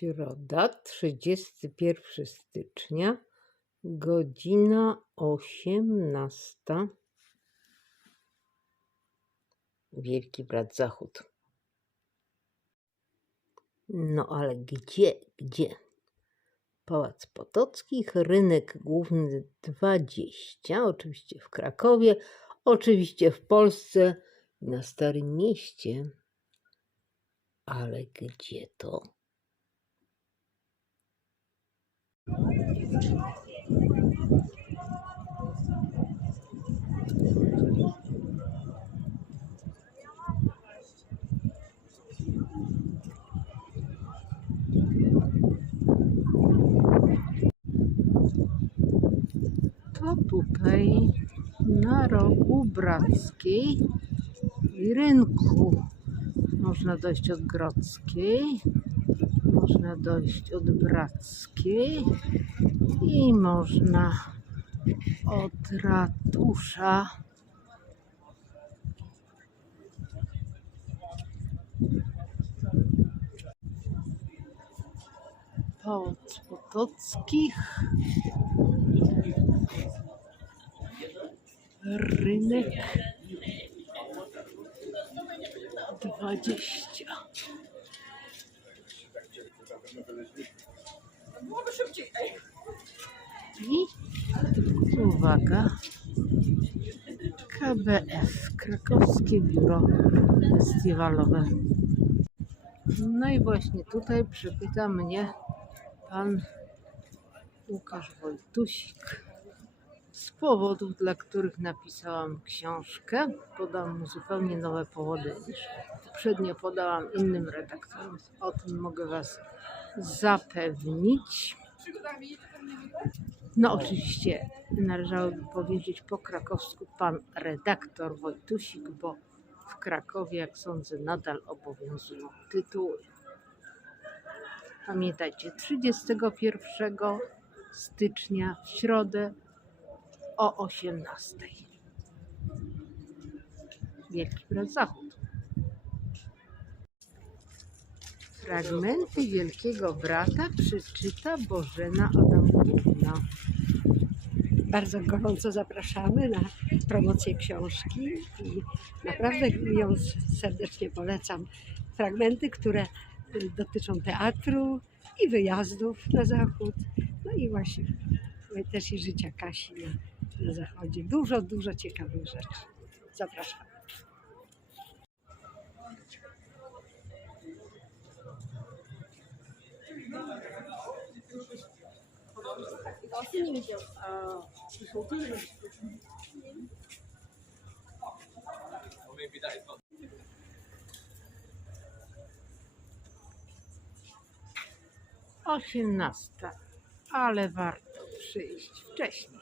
Środa, 31 stycznia, godzina 18. Wielki Brat Zachód. No ale gdzie, gdzie? Pałac Potockich, rynek główny 20, oczywiście w Krakowie, oczywiście w Polsce, na Starym Mieście. Ale gdzie to? To tutaj na rogu Brackiej i rynku. Można dojść od Grodzkiej, można dojść od Brackiej i można od ratusza. Pałac Potockich. Rynek 20. I uwaga, KBF, Krakowskie Biuro Festiwalowe. No i właśnie tutaj przypyta mnie pan Łukasz Wojtusik z powodów, dla których napisałam książkę. Podam mu zupełnie nowe powody niż poprzednio podałam innym redaktorom. O tym mogę Was zapewnić. No oczywiście należałoby powiedzieć po krakowsku pan redaktor Wojtusik, bo w Krakowie, jak sądzę, nadal obowiązują tytuły. Pamiętajcie, 31 stycznia w środę o 18. Wielki Brat Zachód. Fragmenty Wielkiego Brata przeczyta Bożena Adamkówna. Bardzo gorąco zapraszamy na promocję książki i naprawdę ją serdecznie polecam. Fragmenty, które dotyczą teatru i wyjazdów na zachód, no i właśnie y, też i życia Kasi na, na zachodzie. Dużo, dużo ciekawych rzeczy. Zapraszam. Osiemnasta, ale warto przyjść wcześniej.